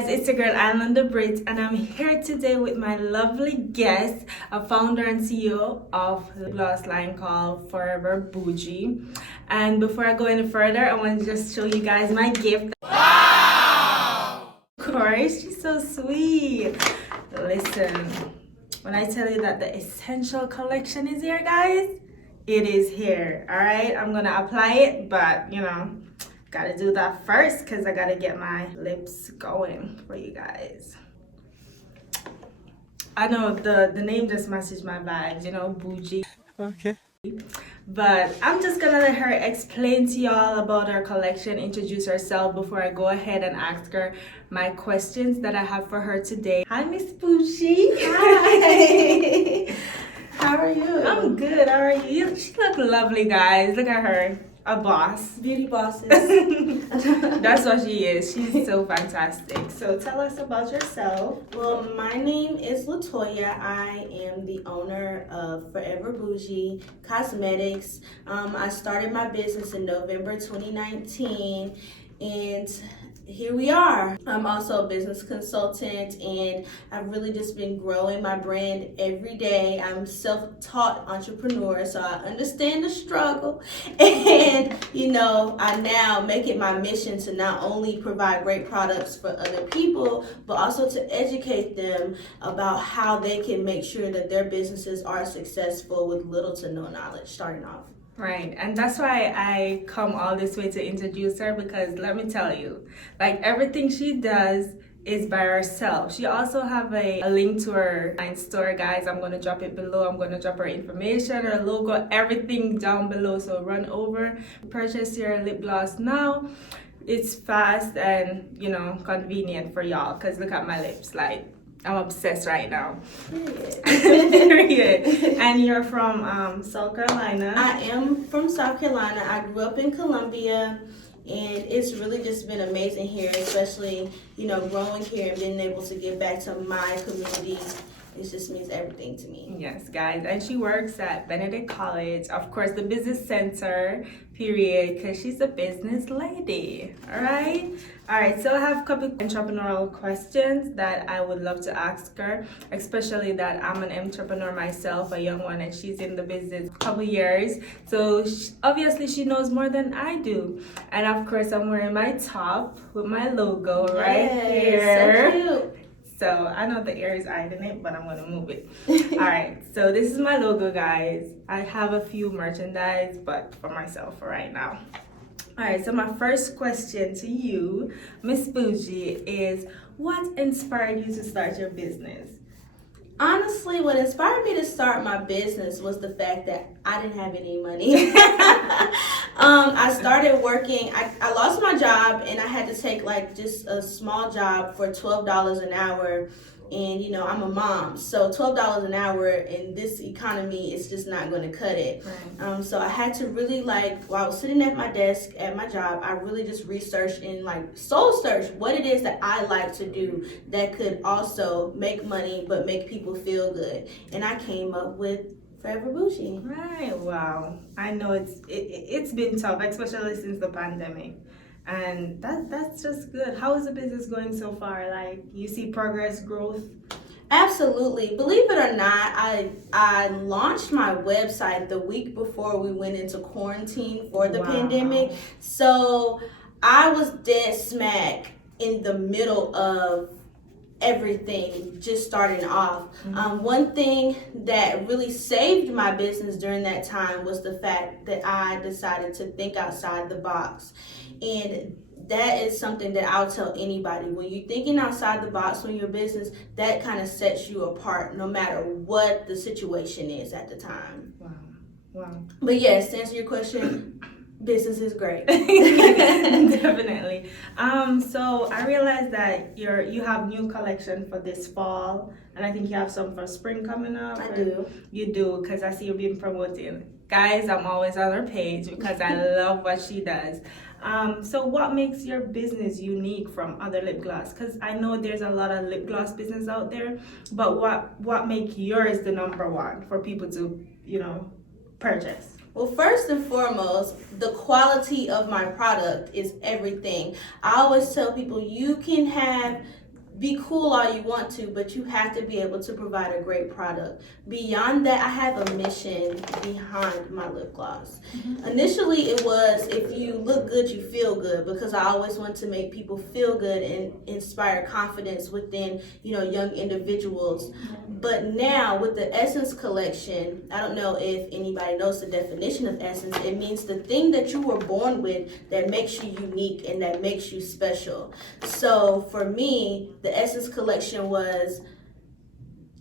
guys, it's your girl Island the Brit, and I'm here today with my lovely guest, a founder and CEO of the gloss line called 4EVABOUJEE. And before I go any further, I want to just show you guys my gift. Wow! Of course, she's so sweet. Listen, when I tell you that the essential collection is here, guys, it is here. All right, I'm gonna apply it, but gotta do that first because I gotta get my lips going for you guys. I know the name just matches my vibes, bougie. Okay. But I'm just gonna let her explain to y'all about her collection, introduce herself before I go ahead and ask her my questions that I have for her today. Hi, Miss Bougie. Hi. How are you? I'm good. How are you? She look lovely, guys. Look at her. A boss. Beauty bosses. That's what she is. She's so fantastic. So tell us about yourself. Well, my name is Latoya. I am the owner of 4EVABOUJEE Cosmetics. I started my business in November 2019, and here we are. I'm also a business consultant, and I've really just been growing my brand every day. I'm self-taught entrepreneur, so I understand the struggle. And I now make it my mission to not only provide great products for other people, but also to educate them about how they can make sure that their businesses are successful with little to no knowledge starting off. Right, and that's why I come all this way to introduce her, because let me tell you, like, everything she does is by herself. She also have a link to her online store, guys. I'm gonna drop it below. I'm gonna drop her information, her logo, everything down below. So run over, purchase your lip gloss now. It's fast and convenient for y'all, because look at my lips, like, I'm obsessed right now. Period. And you're from South Carolina. I am from South Carolina. I grew up in Columbia, and it's really just been amazing here, especially, growing here and being able to give back to my community. It just means everything to me. Yes, guys. And she works at Benedict College, of course, the business center, period, because she's a business lady. All right, so I have a couple entrepreneurial questions that I would love to ask her, especially that I'm an entrepreneur myself, a young one, and she's in the business a couple years. So obviously she knows more than I do. And of course, I'm wearing my top with my logo right here. So cute. So I know the air is hiding it, but I'm gonna move it. All right, so this is my logo, guys. I have a few merchandise, but for myself for right now. All right, so my first question to you, Miss Bougie, is what inspired you to start your business? Honestly, what inspired me to start my business was the fact that I didn't have any money. I started working, I lost my job, and I had to take just a small job for $12 an hour. And I'm a mom, so $12 an hour in this economy is just not going to cut it. Right. So I had to really while I was sitting at my desk at my job, I really just researched and soul searched what it is that I like to do that could also make money but make people feel good. And I came up with 4EVABOUJEE. Right. Wow. I know it's been tough, especially since the pandemic. And that's just good. How is the business going so far? Like, you see progress, growth? Absolutely. Believe it or not, I launched my website the week before we went into quarantine for the pandemic. So I was dead smack in the middle of everything just starting off. One thing that really saved my business during that time was the fact that I decided to think outside the box. And that is something that I'll tell anybody. When you're thinking outside the box on your business, that kind of sets you apart no matter what the situation is at the time. Wow. But yes, to answer your question, business is great. Definitely. So I realized that you have new collection for this fall, and I think you have some for spring coming up. I do. You do, because I see you've been promoting. Guys, I'm always on her page because I love what she does. So what makes your business unique from other lip gloss? Because I know there's a lot of lip gloss business out there, but what makes yours the number one for people to purchase? Well, first and foremost, the quality of my product is everything. I always tell people you can have be cool all you want to, but you have to be able to provide a great product. Beyond that, I have a mission behind my lip gloss. Initially, it was if you look good, you feel good, because I always want to make people feel good and inspire confidence within, young individuals. But now with the Essence collection, I don't know if anybody knows the definition of essence. It means the thing that you were born with that makes you unique and that makes you special. So for me, the Essence collection was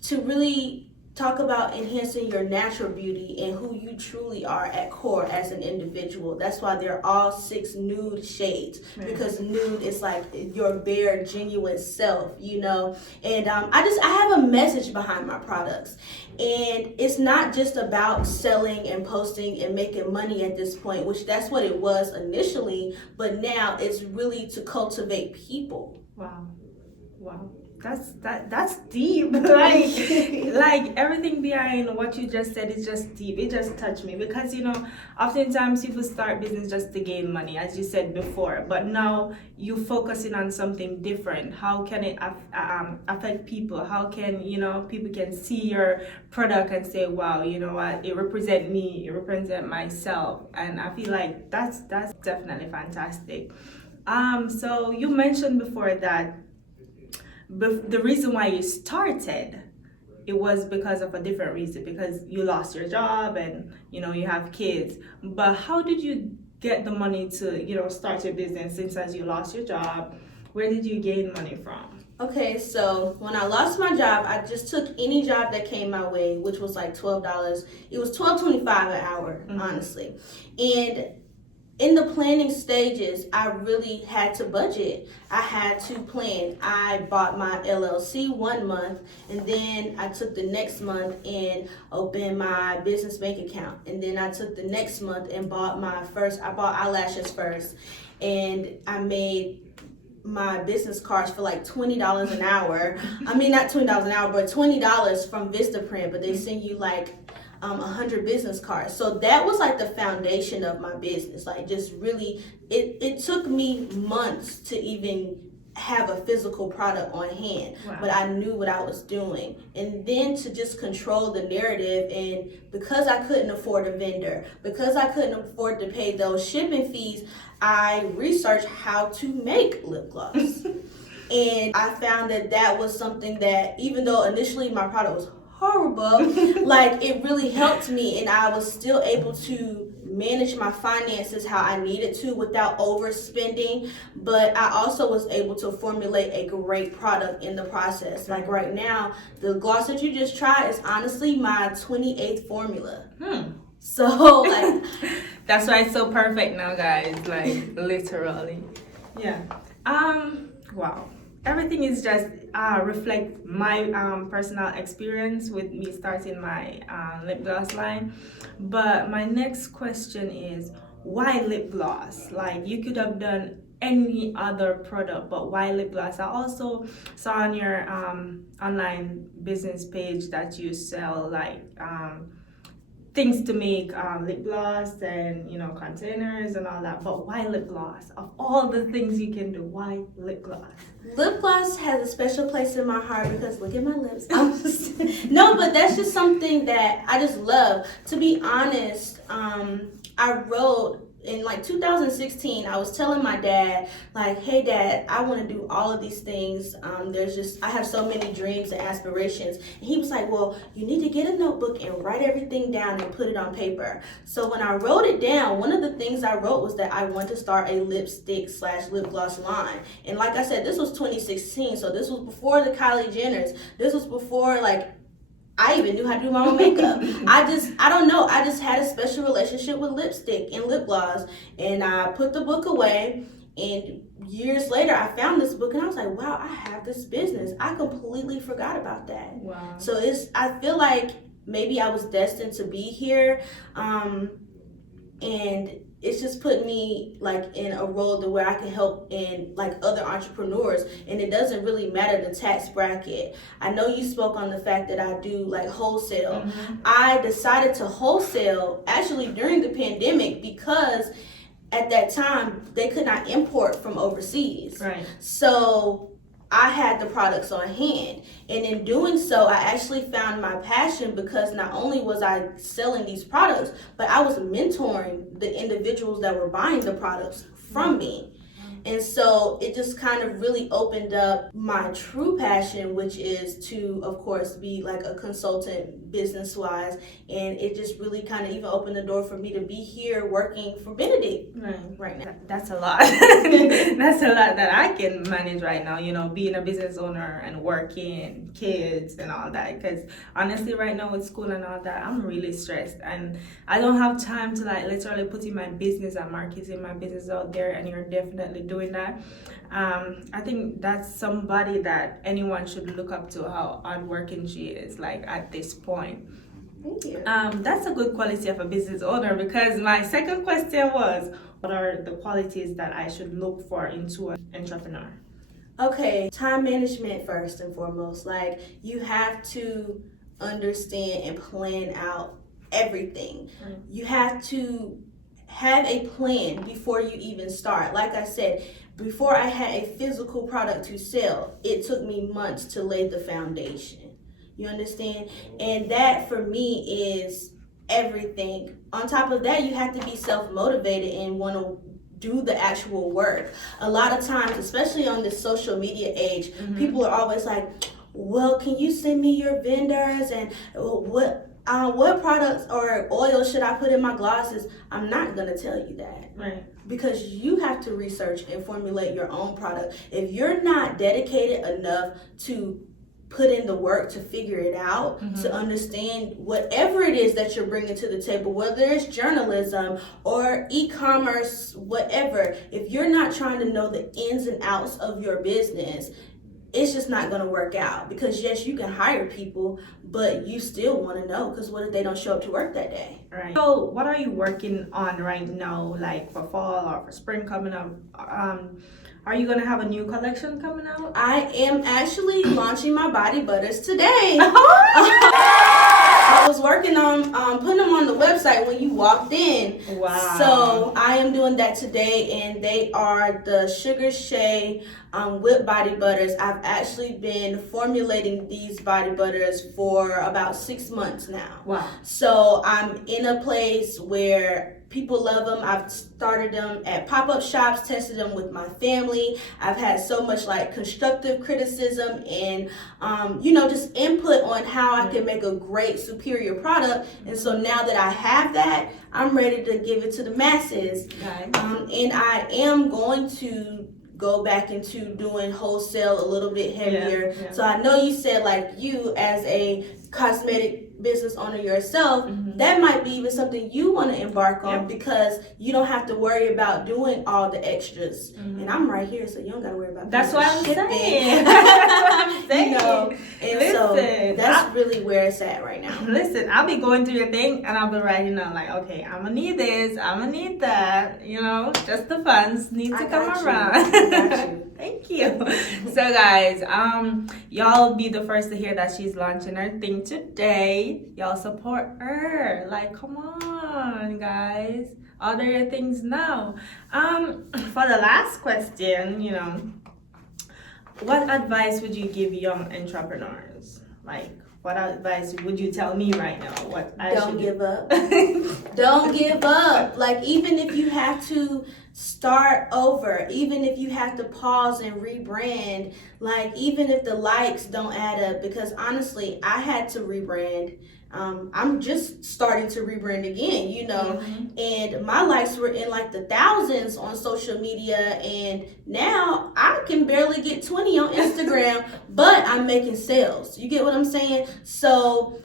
to really talk about enhancing your natural beauty and who you truly are at core as an individual. That's why they're all 6 nude shades, because nude is like your bare, genuine self, And I have a message behind my products, and it's not just about selling and posting and making money at this point, which that's what it was initially, but now it's really to cultivate people. Wow. That's deep. like everything behind what you just said is just deep. It just touched me, because oftentimes people start business just to gain money, as you said before, but now you focusing on something different. How can it affect people? How can people can see your product and say, wow, you know what, it represents me, it represents myself. And I feel like that's definitely fantastic. So you mentioned before that the reason why you started, it was because of a different reason, because you lost your job and you have kids. But how did you get the money to start your business, since as you lost your job? Where did you gain money from? Okay, so when I lost my job, I just took any job that came my way, which was like $12. It was $12.25 an hour, honestly. And in the planning stages, I really had to budget. I had to plan. I bought my LLC 1 month, and then I took the next month and opened my business bank account. And then I took the next month and bought eyelashes first. And I made my business cards for like $20 an hour. I mean, not $20 an hour, but $20 from Vistaprint, but they send you like 100 business cards. So that was like the foundation of my business. Like, just really, it took me months to even have a physical product on hand. Wow. But I knew what I was doing. And then to just control the narrative, and because I couldn't afford a vendor, because I couldn't afford to pay those shipping fees, I researched how to make lip gloss. And I found that was something that, even though initially my product was horrible, like, it really helped me, and I was still able to manage my finances how I needed to without overspending. But I also was able to formulate a great product in the process. Like right now, the gloss that you just tried is honestly my 28th formula. So like that's why it's so perfect now, guys. Like, literally. Yeah. Wow. Everything is just reflect my personal experience with me starting my lip gloss line. But my next question is, why lip gloss? Like, you could have done any other product, but why lip gloss? I also saw on your online business page that you sell like things to make lip gloss and containers and all that, but why lip gloss? Of all the things you can do, why lip gloss? Lip gloss has a special place in my heart because look at my lips. No, but that's just something that I just love. To be honest, I wrote in like 2016, I was telling my dad, like, hey dad, I want to do all of these things. I have so many dreams and aspirations. And he was like, well, you need to get a notebook and write everything down and put it on paper. So when I wrote it down, one of the things I wrote was that I want to start a lipstick/lip gloss line. And like I said, this was 2016. So this was before the Kylie Jenners. This was before like I even knew how to do my own makeup. I don't know. I just had a special relationship with lipstick and lip gloss. And I put the book away. And years later, I found this book and I was like, wow, I have this business. I completely forgot about that. Wow. So I feel like maybe I was destined to be here. And it's just put me like in a role to where I can help in like other entrepreneurs, and it doesn't really matter the tax bracket. I know you spoke on the fact that I do like wholesale. Mm-hmm. I decided to wholesale actually during the pandemic because at that time they could not import from overseas. Right. So I had the products on hand. And in doing so, I actually found my passion because not only was I selling these products, but I was mentoring the individuals that were buying the products from me. And so it just kind of really opened up my true passion, which is to, of course, be like a consultant business wise. And it just really kind of even opened the door for me to be here working for Benedict right now. That's a lot. That's a lot that I can manage right now, you know, being a business owner and working, kids and all that. Because honestly, right now with school and all that, I'm really stressed. And I don't have time to like literally put in my business and marketing my business out there. And you're definitely doing that. I think that's somebody that anyone should look up to, how hardworking she is, like at this point. Thank you. That's a good quality of a business owner, because my second question was, what are the qualities that I should look for into an entrepreneur? Okay, time management first and foremost. Like, you have to understand and plan out everything. You have to have a plan before you even start. Like I said, before I had a physical product to sell, it took me months to lay the foundation. You understand? And that for me is everything. On top of that, you have to be self-motivated and want to do the actual work. A lot of times, especially on this social media age, people are always like, well, can you send me your vendors, and what products or oil should I put in my glosses? I'm not going to tell you that. Right. Because you have to research and formulate your own product. If you're not dedicated enough to put in the work to figure it out, to understand whatever it is that you're bringing to the table, whether it's journalism or e-commerce, whatever, if you're not trying to know the ins and outs of your business, it's just not going to work out. Because yes, you can hire people, but you still want to know, because what if they don't show up to work that day? Right. So what are you working on right now, like for fall or for spring coming up? Are you going to have a new collection coming out? I am actually launching my body butters today. I was working on putting them on the website when you walked in. Wow. So I am doing that today, and they are the Sugar Shea whipped body butters. I've actually been formulating these body butters for about 6 months now. Wow. So I'm in a place where people love them. I've started them at pop-up shops, tested them with my family. I've had so much like constructive criticism and, just input on how I can make a great, superior product. And so now that I have that, I'm ready to give it to the masses. Okay. And I am going to go back into doing wholesale a little bit heavier. Yeah. So I know you said, like, you as a cosmetic business owner yourself, that might be even something you want to embark on, because you don't have to worry about doing all the extras. And I'm right here, so you don't got to worry about That's what I'm shipping. saying. I'm saying. And Listen, so that's really where it's at right now. Listen, I'll be going through your thing and I'll be writing down like, okay, I'm gonna need this, I'm gonna need that, just the funds need to come around. I got you. Thank you. So guys, y'all be the first to hear that she's launching her thing today. Y'all support her. Like, come on, guys. Order your things now. For the last question, what advice would you give young entrepreneurs? Like, what advice would you tell me right now? Don't give up. Don't give up. Like, even if you have to start over, even if you have to pause and rebrand, like, even if the likes don't add up, because honestly, I had to rebrand. I'm just starting to rebrand again, and my likes were in like the thousands on social media, and now I can barely get 20 on Instagram, but I'm making sales. You get what I'm saying? So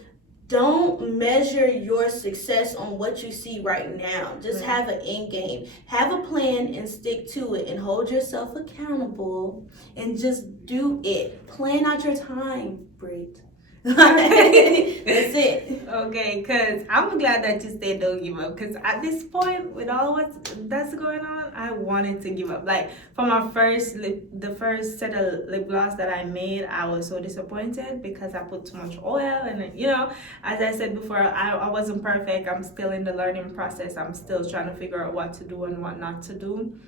don't measure your success on what you see right now. Just have an end game. Have a plan and stick to it, and hold yourself accountable, and just do it. Plan out your time, Brit. That's it. Okay, because I'm glad that you said don't give up, because at this point, with all that's going on, I wanted to give up. Like, for my the first set of lip gloss that I made, I was so disappointed because I put too much oil, and as I said before, I wasn't perfect. I'm still in the learning process. I'm still trying to figure out what to do and what not to do.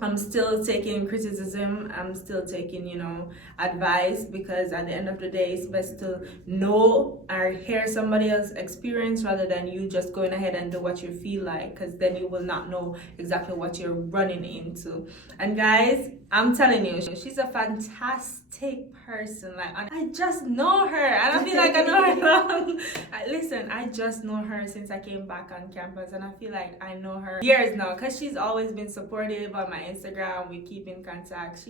I'm still taking criticism. I'm still taking, advice, because at the end of the day, it's best to know or hear somebody else's experience rather than you just going ahead and do what you feel like, because then you will not know exactly what you're running into. And guys, I'm telling you, she's a fantastic person. Like, I just know her. I don't feel like I know her long. Listen, I just know her since I came back on campus, and I feel like I know her years now because she's always been supportive on my Instagram. We keep in contact.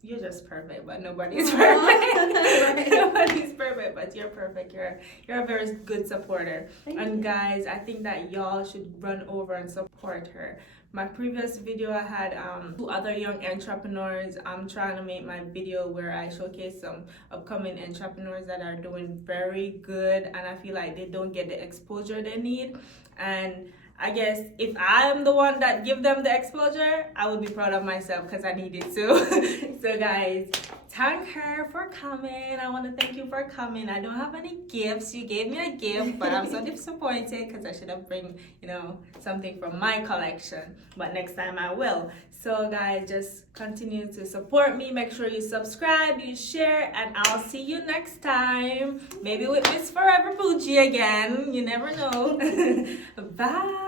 You're just perfect, but nobody's perfect. Nobody's perfect, but you're perfect. You're a very good supporter. And guys, I think that y'all should run over and support her. My previous video, I had 2 other young entrepreneurs. I'm trying to make my video where I showcase some upcoming entrepreneurs that are doing very good, and I feel like they don't get the exposure they need. And I guess if I'm the one that give them the exposure, I would be proud of myself because I need it too. So guys, thank her for coming. I want to thank you for coming. I don't have any gifts. You gave me a gift, but I'm so disappointed because I should have bring, something from my collection. But next time I will. So guys, just continue to support me. Make sure you subscribe, you share, and I'll see you next time. Maybe with Miss 4EVABOUJEE again. You never know. Bye.